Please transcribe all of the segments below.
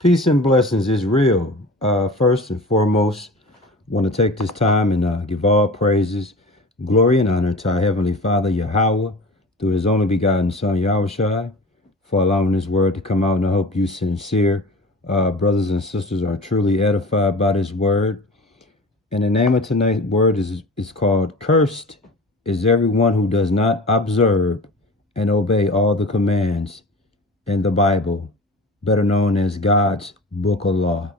Peace and blessings is real. First and foremost, want to take this time and give all praises, glory, and honor to our Heavenly Father, Yahweh, through His only begotten Son, Yahushai, for allowing this word to come out. And I hope you sincere brothers and sisters are truly edified by this word. And the name of tonight's word is called Cursed is everyone who does not observe and obey all the commands in the Bible, better known as God's Book of Law.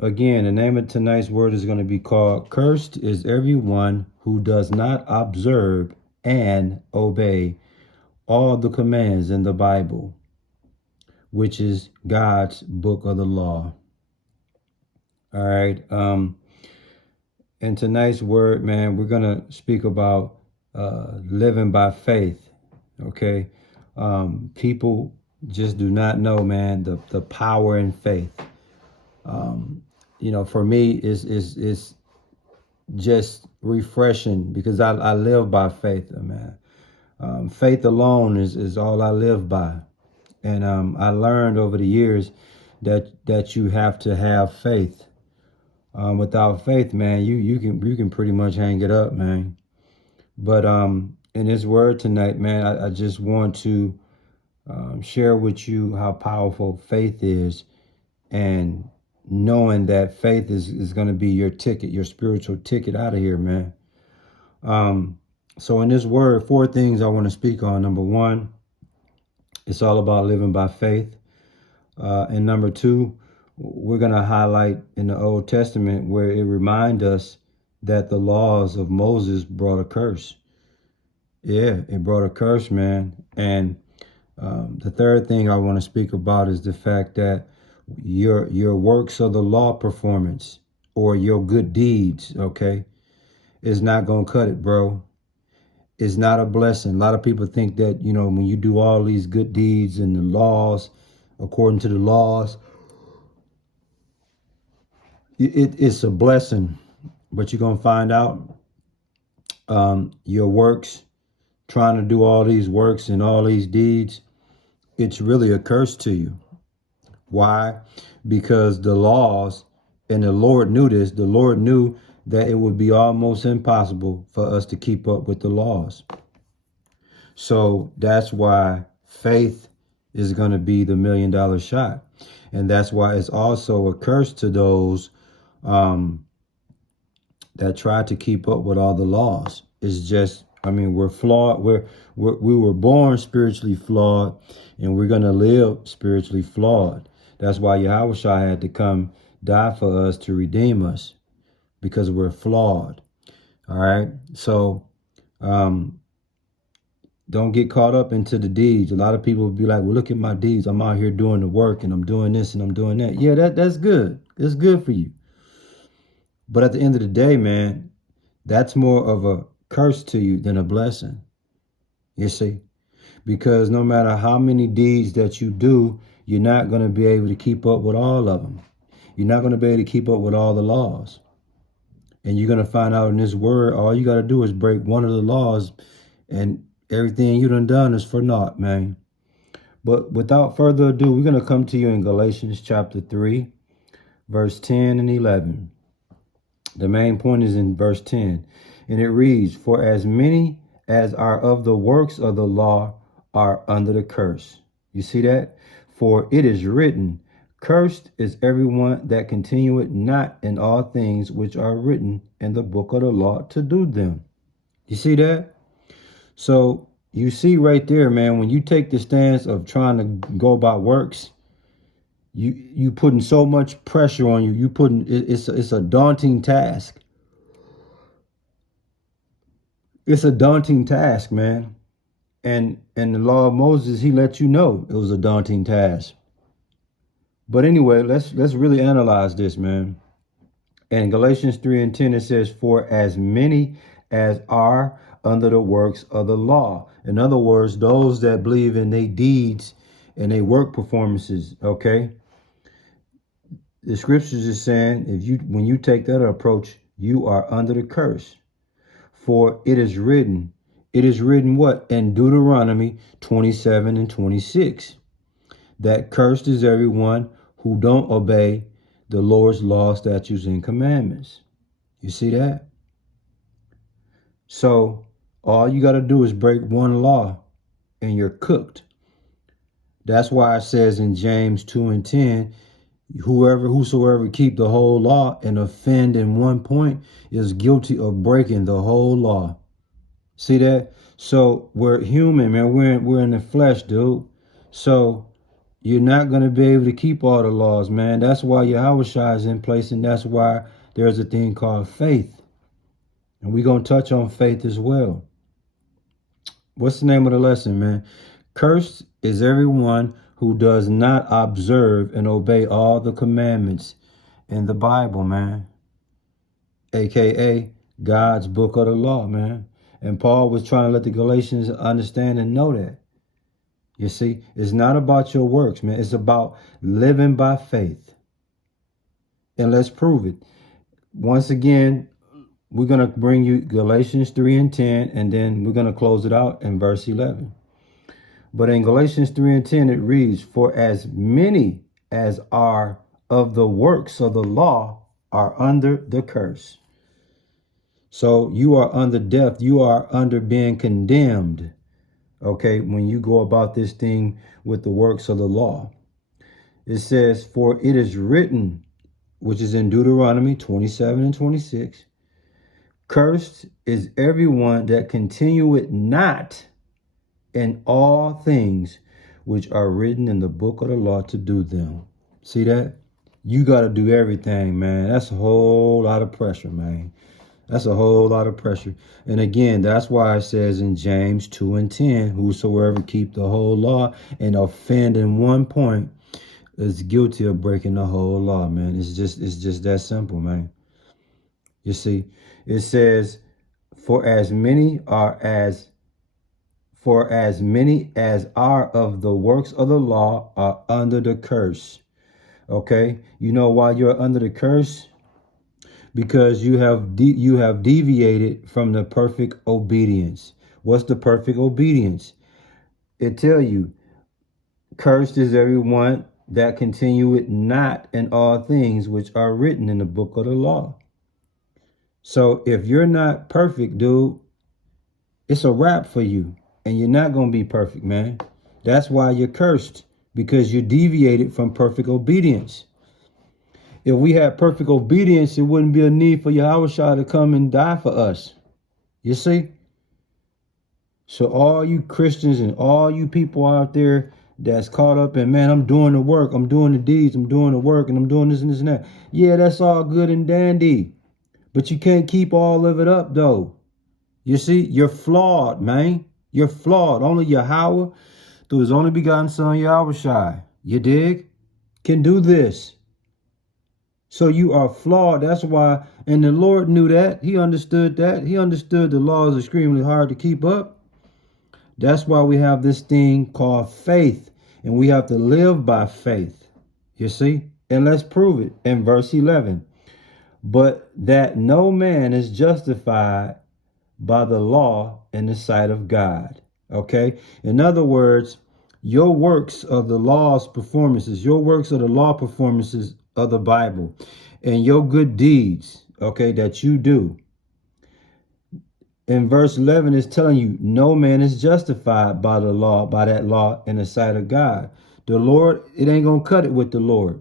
Again, the name of tonight's word is going to be called Cursed is everyone who does not observe and obey all the commands in the Bible, which is God's Book of the Law. All right. In tonight's word, man, we're going to speak about living by faith. Okay. People just do not know, man, the power in faith. For me, it's just refreshing because I live by faith, man. Faith alone is all I live by. And I learned over the years that you have to have faith. Without faith, man, you can pretty much hang it up, man. But in this word tonight, man, I just want to share with you how powerful faith is, and knowing that faith is going to be your ticket, your spiritual ticket out of here, man. So in this word, 4 things I want to speak on. Number 1, it's all about living by faith. And number 2, we're going to highlight in the Old Testament where it reminds us that the laws of Moses brought a curse. Yeah, it brought a curse, man. And the third thing I want to speak about is the fact that your works of the law performance or your good deeds, okay, is not going to cut it, bro. It's not a blessing. A lot of people think that, when you do all these good deeds and the laws, according to the laws, it's a blessing. But you're going to find out your works, trying to do all these works and all these deeds, it's really a curse to you. Why? Because the laws, and the Lord knew this, the Lord knew that it would be almost impossible for us to keep up with the laws. So that's why faith is going to be the $1 million shot. And that's why it's also a curse to those that try to keep up with all the laws. It's just, we're flawed. We were born spiritually flawed, and we're going to live spiritually flawed. That's why Yahushua had to come die for us to redeem us, because we're flawed. All right. So don't get caught up into the deeds. A lot of people will be like, well, look at my deeds. I'm out here doing the work and I'm doing this and I'm doing that. Yeah, that's good. It's good for you. But at the end of the day, man, that's more of a curse to you than a blessing. You see, because no matter how many deeds that you do, you're not going to be able to keep up with all of them. You're not going to be able to keep up with all the laws. And you're going to find out in this word, all you got to do is break one of the laws and everything you done is for naught, man. But without further ado, we're going to come to you in Galatians chapter 3, verse 10 and 11. The main point is in verse 10. And it reads, for as many as are of the works of the law are under the curse. You see that? For it is written, cursed is everyone that continueth not in all things which are written in the book of the law to do them. You see that? So you see right there, man, when you take the stance of trying to go about works, you putting so much pressure on you. It's a daunting task. It's a daunting task, man. And the law of Moses, he let you know it was a daunting task. But anyway, let's really analyze this, man. In Galatians 3 and 10, it says, for as many as are under the works of the law. In other words, those that believe in their deeds and their work performances, okay? The scriptures is saying, when you take that approach, you are under the curse. For it is written what? In Deuteronomy 27 and 26. that cursed is everyone who don't obey the Lord's law, statutes, and commandments. You see that? So all you got to do is break one law and you're cooked. That's why it says in James 2:10, whosoever keep the whole law and offend in one point is guilty of breaking the whole law. See that? So we're human, man. We're in the flesh, dude. So you're not going to be able to keep all the laws, man. That's why Yahushua is in place, and that's why there's a thing called faith. And we're going to touch on faith as well. What's the name of the lesson, man? Cursed is everyone who does not observe and obey all the commandments in the Bible, man. AKA God's book of the law, man. And Paul was trying to let the Galatians understand and know that. You see, it's not about your works, man. It's about living by faith. And let's prove it. Once again, we're going to bring you Galatians 3:10, and then we're going to close it out in verse 11. But in Galatians 3:10, it reads, for as many as are of the works of the law are under the curse. So you are under death. You are under being condemned. Okay, when you go about this thing with the works of the law. It says, for it is written, which is in Deuteronomy 27:26, cursed is everyone that continueth not in all things which are written in the book of the law to do them. See that? You got to do everything, man. That's a whole lot of pressure, man. That's a whole lot of pressure. And again, that's why it says in James 2:10, whosoever keep the whole law and offend in one point is guilty of breaking the whole law, man. It's just that simple, man. You see, it says, for as many as are of the works of the law are under the curse. Okay, you know why you're under the curse? Because you have deviated from the perfect obedience. What's the perfect obedience? It tell you, cursed is everyone that continueth not in all things which are written in the book of the law. So if you're not perfect, dude, it's a wrap for you. And you're not going to be perfect, man. That's why you're cursed, because you deviated from perfect obedience. If we had perfect obedience, it wouldn't be a need for Yahushua to come and die for us. You see? So all you Christians and all you people out there that's caught up in, man, I'm doing the work, I'm doing the deeds, I'm doing the work, and I'm doing this and this and that. Yeah, that's all good and dandy. But you can't keep all of it up, though. You see, you're flawed, man. You're flawed. Only Yahweh, through his only begotten son, Yahushua, you dig, can do this. So you are flawed. That's why, and the Lord knew that. He understood that. He understood the law is extremely hard to keep up. That's why we have this thing called faith, and we have to live by faith. You see? And let's prove it in verse 11. But that no man is justified by the law in the sight of God. Okay? In other words, your works of the law's performances, your works of the law performances of the Bible, and your good deeds, okay, that you do. In verse 11 is telling you no man is justified by the law, by that law in the sight of God. The Lord, it ain't going to cut it with the Lord.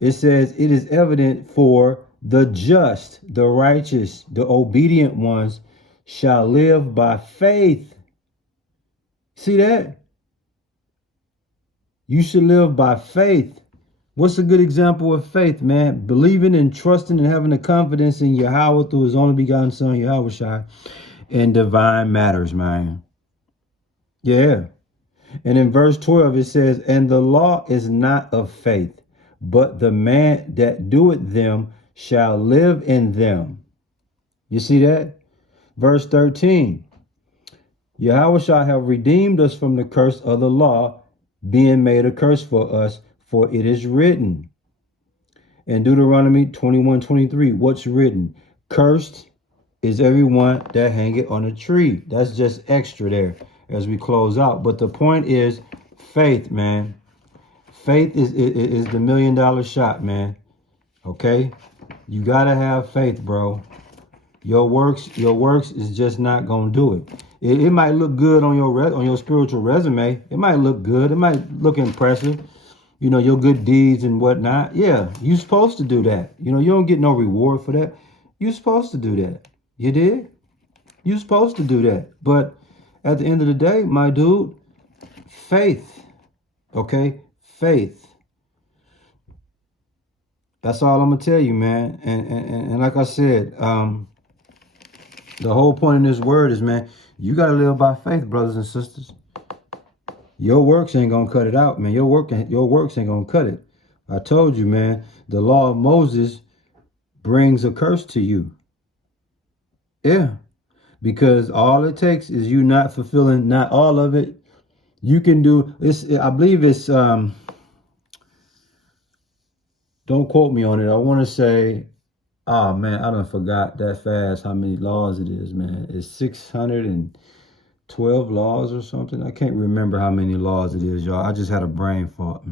It says it is evident for the just, the righteous, the obedient ones shall live by faith. See that? You should live by faith. What's a good example of faith, man? Believing and trusting and having the confidence in Yahweh through his only begotten son, Yahushua, in divine matters, man. Yeah. And in verse 12, it says, and the law is not of faith, but the man that doeth them shall live in them. You see that? Verse 13, Yahushua have redeemed us from the curse of the law, being made a curse for us, for it is written. In Deuteronomy 21:23, what's written? Cursed is everyone that hangeth on a tree. That's just extra there as we close out. But the point is faith, man. Faith is the $1 million shot, man. Okay? You gotta have faith, bro. Your works is just not gonna do it. It might look good on your spiritual resume. It might look good. It might look impressive. You know, your good deeds and whatnot. Yeah, you're supposed to do that. You know, you don't get no reward for that. You're supposed to do that. You did? You're supposed to do that. But at the end of the day, my dude, faith. Okay? Faith. That's all I'm gonna tell you, man. And like I said, the whole point of this word is, man, you gotta live by faith, brothers and sisters. Your works ain't gonna cut it out, man. Your works ain't gonna cut it. I told you, man, the law of Moses brings a curse to you. Yeah. Because all it takes is you not fulfilling, not all of it. You can do this. I believe it's don't quote me on it. I want to say, oh man, I done forgot that fast how many laws it is, man. It's 612 laws or something. I can't remember how many laws it is, y'all. I just had a brain fart.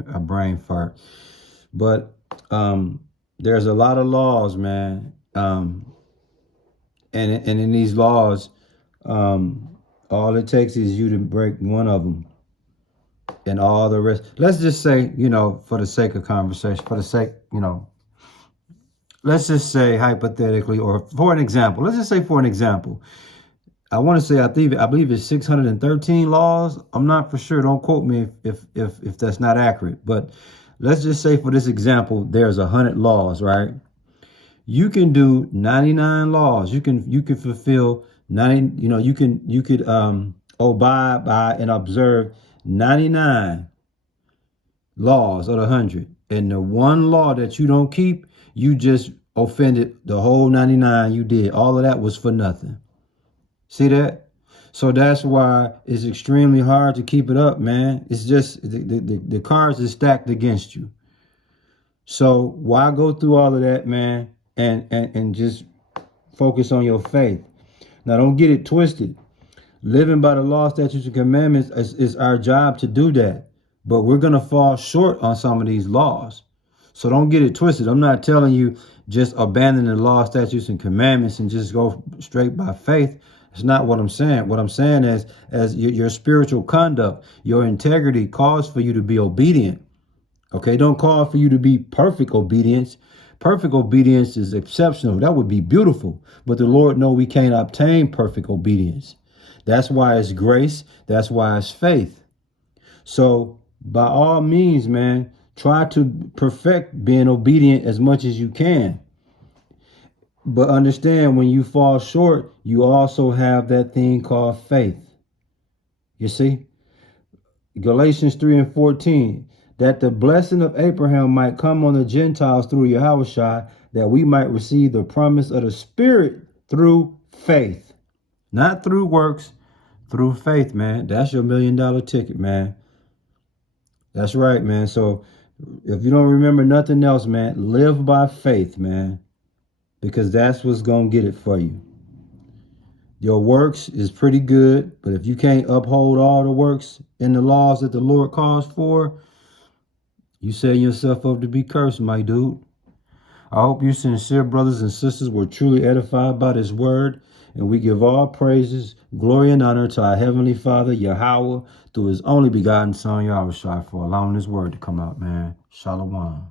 But there's a lot of laws, man. And in these laws, all it takes is you to break one of them, and all the rest. Let's just say, you know, for the sake of conversation, for the sake, you know, let's just say hypothetically, or for an example, let's just say for an example, I want to say, I believe it's 613 laws. I'm not for sure. Don't quote me if that's not accurate. But let's just say for this example, there's 100 laws, right? You can do 99 laws. You can fulfill 90. You know, you could abide by and observe 99 laws of the 100. And the one law that you don't keep, you just offended the whole 99 you did. All of that was for nothing. See that? So that's why it's extremely hard to keep it up, man. It's just the cards are stacked against you. So why go through all of that, man, and just focus on your faith? Now, don't get it twisted. Living by the law, statutes, and commandments is our job to do that. But we're going to fall short on some of these laws. So don't get it twisted. I'm not telling you just abandon the law, statutes, and commandments and just go straight by faith. It's not what I'm saying. What I'm saying is, as your spiritual conduct, your integrity calls for you to be obedient. Okay, don't call for you to be perfect obedience. Perfect obedience is exceptional. That would be beautiful. But the Lord knows we can't obtain perfect obedience. That's why it's grace. That's why it's faith. So by all means, man, try to perfect being obedient as much as you can. But understand, when you fall short, you also have that thing called faith. You see? Galatians 3:14, that the blessing of Abraham might come on the Gentiles through Yahushua, that we might receive the promise of the Spirit through faith. Not through works, through faith, man. That's your $1 million ticket, man. That's right, man. So if you don't remember nothing else, man, live by faith, man, because that's what's going to get it for you. Your works is pretty good, but if you can't uphold all the works and the laws that the Lord calls for, you setting yourself up to be cursed, my dude. I hope you sincere brothers and sisters were truly edified by this word, and we give all praises, glory, and honor to our Heavenly Father, Yahweh, through his only begotten Son, Yahushua, for allowing this word to come out, man. Shalom.